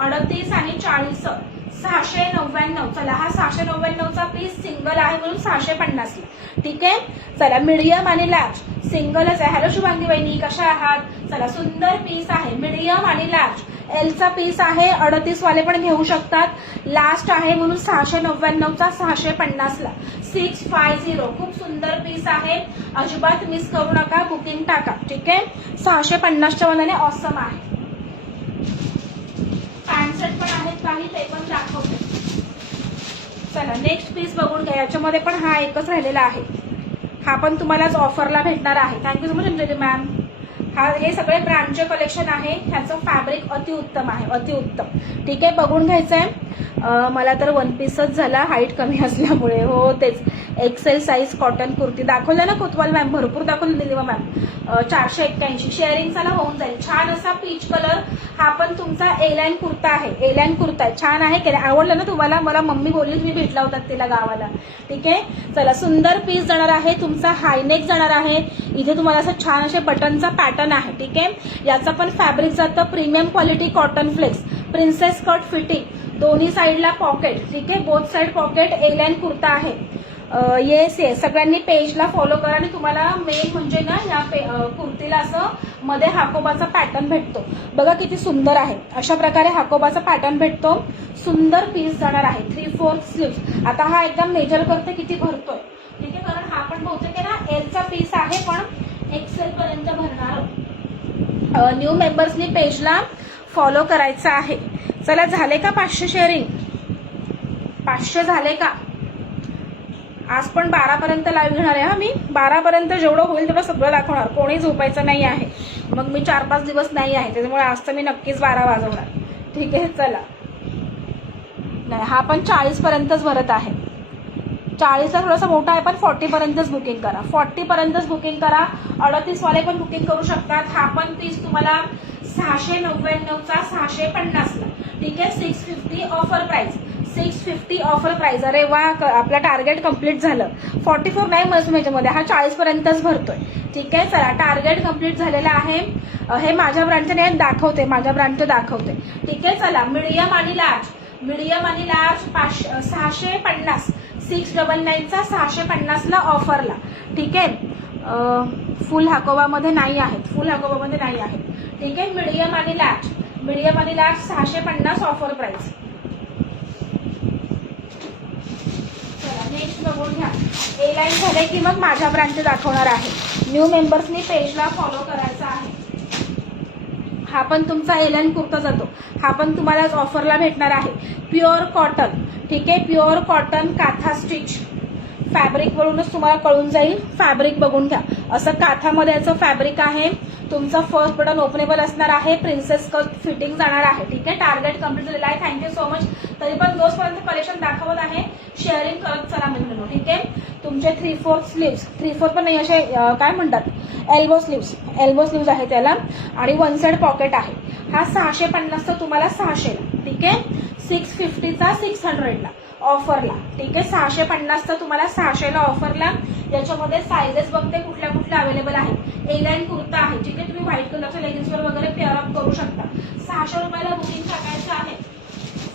38 आणि 40 699. चला हा 699चा पीस सिंगल आहे म्हणून 650 ला. ठीक आहे. चला मीडियम आणि लार्ज सिंगलच आहे. हॅलो शुभांगी वहिनी कशा आहात. चला सुंदर पीस आहे मीडियम आणि लार्ज. एलचा पीस आहे 38 वाले पण घेऊ शकतात. लास्ट आहे म्हणून 699चा 650 ला. 650 खूप सुंदर पीस आहे. अजिबात मिस करू नका. बुकिंग टाका. ठीक आहे. 650च्या मनाने ऑसम आहे. पॅन्ट सेट पण आहेत काही ते पण दाखवते. चला नेक्स्ट पीस बघून घ्या. याच्यामध्ये पण हा एकच राहिलेला आहे. हा पण तुम्हालाच ऑफरला भेटणार आहे. Thank you so much Anjali ma'am. हे सगळे ब्रँडचे कलेक्शन आहे. ह्याचं फॅब्रिक अतिउत्तम आहे. अतिउत्तम. ठीक आहे. बघून घ्यायचंय. मला तर वन पीसच झाला हाईट कमी असल्यामुळे. हो तेच. एक्सेल साईज कॉटन कुर्ती दाखवलं ना कोतवाल मॅम. भरपूर दाखवलं दिलीवा मॅम. 481 शेअरिंग चला होऊन जाईल. छान असा पीच कलर. हा पण तुमचा ए लाईन कुर्ता आहे. ए लाईन कुर्ता आहे. छान आहे. आवडलं ना तुम्हाला. मला मम्मी बोलली तुम्ही भेटला होतात तिला गावाला. ठीक आहे. चला सुंदर पीस जाणार आहे. तुमचा हायनेक जाणार आहे. इथे तुम्हाला असं छान असे बटनचा पॅटर्न आहे. ठीक आहे. याचा पण फॅब्रिक जातं premium quality cotton flex. Princess cut fitting. दोन्ही साईडला पॉकेट. ठीक आहे. Both side pocket. A line kurta आहे. येस येस सगळ्यांनी पेजला फॉलो करा. आणि तुम्हाला मेन म्हणजे ना या कुर्तीला असं मध्ये हाकोबाचा पॅटर्न भेटतो. बघा किती सुंदर आहे. अशा प्रकारे हाकोबाचा पॅटर्न भेटतो. सुंदर पीस जाणार आहे. 3/4 स्लीव्ह. आता हा एकदम मेजर करते किती भरतोय. ठीक आहे. कारण हा पण बहुतेक आहे ना एलचा पीस आहे पण एक्सेल पर्यंत भरणार. न्यू मेंबर्सनी पेजला फॉलो करायचं आहे. चला झाले का 500 शेअरिंग. 500 झाले का. आज पण 12 पर्यंत लाईव्ह घेणार आहे. हा मी 12 पर्यंत जेवढं होईल तेवढं सगळं दाखवणार. कोणी झोपायचं नाही आहे. मग मी 4-5 दिवस नाही आहे. त्याच्यामुळे आज तर मी नक्कीच 12 वाजवणार. ठीक आहे. चला नाही हा पण 40 पर्यंतच भरत आहे. 40ला थोडासा मोठा आहे पण 40 पर्यंतच बुकिंग करा. 40 पर्यंतच बुकिंग करा. 38 वाले पण बुकिंग करू शकतात. हा पण पीस तुम्हाला 699चा 650 ला. ठीक आहे. 650 ऑफर प्राइस. 650 offer price. अरे वा आपला टार्गेट कम्प्लीट झालं. 44 नाही मग ह्याच्यामध्ये हा 40 पर्यंतच भरतोय. ठीक आहे. चला टार्गेट कम्प्लीट झालेलं आहे. हे माझ्या ब्रँडचे नाही दाखवते. माझ्या ब्रँडचे दाखवते. ठीक आहे. चला मीडियम आणि लार्ज. मीडियम आणि लार्ज 650. 699चा 650 ला ऑफरला. ठीक आहे. फुल हाकोबामध्ये नाही आहेत. फुल हाकोबामध्ये नाही आहेत. ठीक आहे. मीडियम आणि लार्ज. मीडियम आणि लार्ज 650 ऑफर प्राइस. नेक्स्ट बघून घ्या. ए लाईन झाले की मग माझ्या ब्रँडचे दाखवणार आहे. न्यू मेंबर्सनी पेजला फॉलो करायचा आहे. हा पण तुमचा ए लाईन कुर्ता जातो. हा पण तुम्हाला ऑफरला भेटणार आहे. Pure cotton. ठीक आहे. Pure cotton kantha stitch. Fabric वरूनच तुम्हाला कळून जाईल. फॅब्रिक बघून घ्या. असं काथामध्ये याचं फॅब्रिक आहे. तुमचा फर्स्ट बटन ओपनेबल असणार आहे. प्रिन्सेस कट फिटिंग जाणार आहे. ठीक आहे. टार्गेट कम्प्लीट झालेला आहे. Thank you so much. तरी पण जोपर्यंत कलेक्शन दाखवत आहे शेअरिंग करत चला मित्रांनो. ठीक आहे. तुमचे 3/4 स्लीव्स. 3/4 पण नाही असे काय म्हणतात एल्बो स्लीव्स. एल्बो स्लीव्स आहे त्याला. आणि वन साइड पॉकेट आहे. हा 650चा तुम्हाला 600 ला. ठीक आहे. 650चा 600 ला ऑफरला. ठीक आहे. 650चा तुम्हाला 600 ला ऑफरला. याच्यामध्ये सायझेस बघते कुठल्या कुठल्या अवेलेबल आहेत. ए लाईन कुर्ता आहे. ठीक आहे. तुम्ही व्हाईट कलरच्या लेगिन्सवर वगैरे पेअर अप करू शकता. 600 रुपयाला बुकिंग टाकायचं आहे.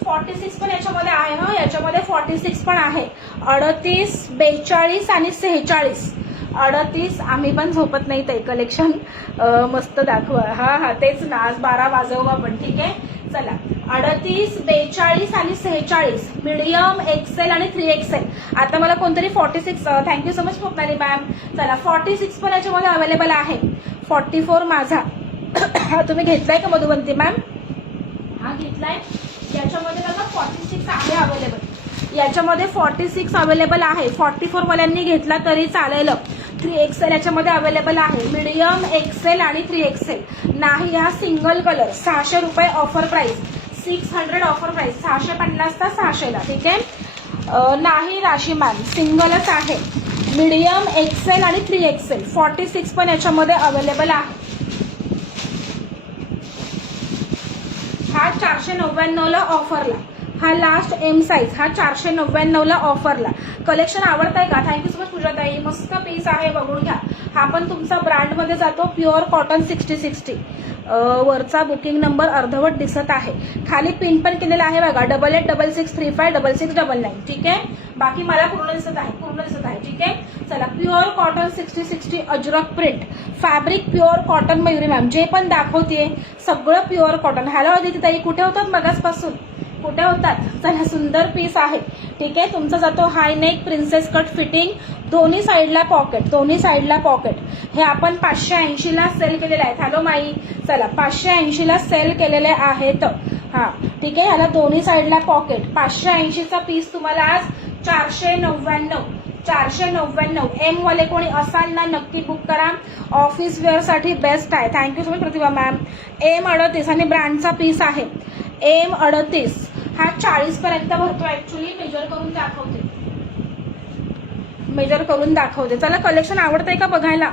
46 पण याच्यामध्ये आहे. हा याच्यामध्ये 46 पण आहे. 38, 42 आणि 46. 38 आम्ही पण झोपत नाही ते कलेक्शन मस्त दाखवा. हा तेच ना आज 12 वाजवू आपण. ठीक आहे. चला 38, 42 आणि 46. मीडियम एक्सेल आणि 3XL. आता मला कोणतरी 46. Thank you so much Swapnali ma'am. चला 46 पण याच्यामध्ये अवेलेबल आहे. 44 माझा. हा तुम्ही घेतलाय का मधुवंती मॅम. हा घेतलाय. याच्यामध्ये बघा 46 आहे अवेलेबल. याच्यामध्ये 46 अवेलेबल आहे. 44 वाल्यांनी घेतला तरी चालेल. 3XL याच्यामध्ये अवेलेबल आहे. मीडियम एक्सेल आणि 3XL. नाही हा सिंगल कलर. 600 रुपये ऑफर प्राइस. 600 offer price. 650चा 600 ला. ठीक आहे. नाही राशी मॅम सिंगलच आहे. मीडियम एक्सेल आणि 3XL. 46 पण याच्यामध्ये अवेलेबल आहे. हा 499 ला ऑफरला. हा लास्ट एम साईज, हा 499ला ऑफरला. कलेक्शन आवडतंय का? थँक्यू सो मच पूजाताई. मस्त पीस आहे, बघून घ्या. हा पण तुमचा ब्रँडमध्ये जातो, प्युअर कॉटन 6060. वरचा बुकिंग नंबर अर्धवट दिसत आहे, खाली पिन पण केलेला आहे बघा, 8866356699. ठीक आहे, बाकी मला पूर्ण दिसत आहे, पूर्ण दिसत आहे. ठीक आहे, चला. Pure cotton 6060 Ajrak print, fabric pure cotton. Mayuri ma'am जे पण दाखवते सगळं प्युअर कॉटन. हॅलो अदिती ताई, कुठे होतात मगाचपासून, कुठे होतात? चला, सुंदर पीस आहे. ठीक आहे, तुमचा जातो हाय नेक प्रिन्सेस कट फिटिंग, दोन्ही साईडला पॉकेट, दोन्ही साईडला पॉकेट. हे आपण 580ला सेल केलेले आहेत. हॅलो माई, चला 580ला सेल केलेले आहेत. हा ठीक आहे, याला दोन्ही साईडला पॉकेट. 580चा पीस तुम्हाला आज 499. एम वाले कोणी असाल ना, नक्की बुक करा, ऑफिस वेअर साठी बेस्ट आहे. थँक्यू सो मच प्रतिभा मॅम. एम 38 आणि ब्रँडचा पीस आहे. एम 38 हा 40 पर्यंत भरतो. ऍक्च्युली मेजर करून दाखवते, मेजर करून दाखवते. चला, कलेक्शन आवडतंय का बघायला?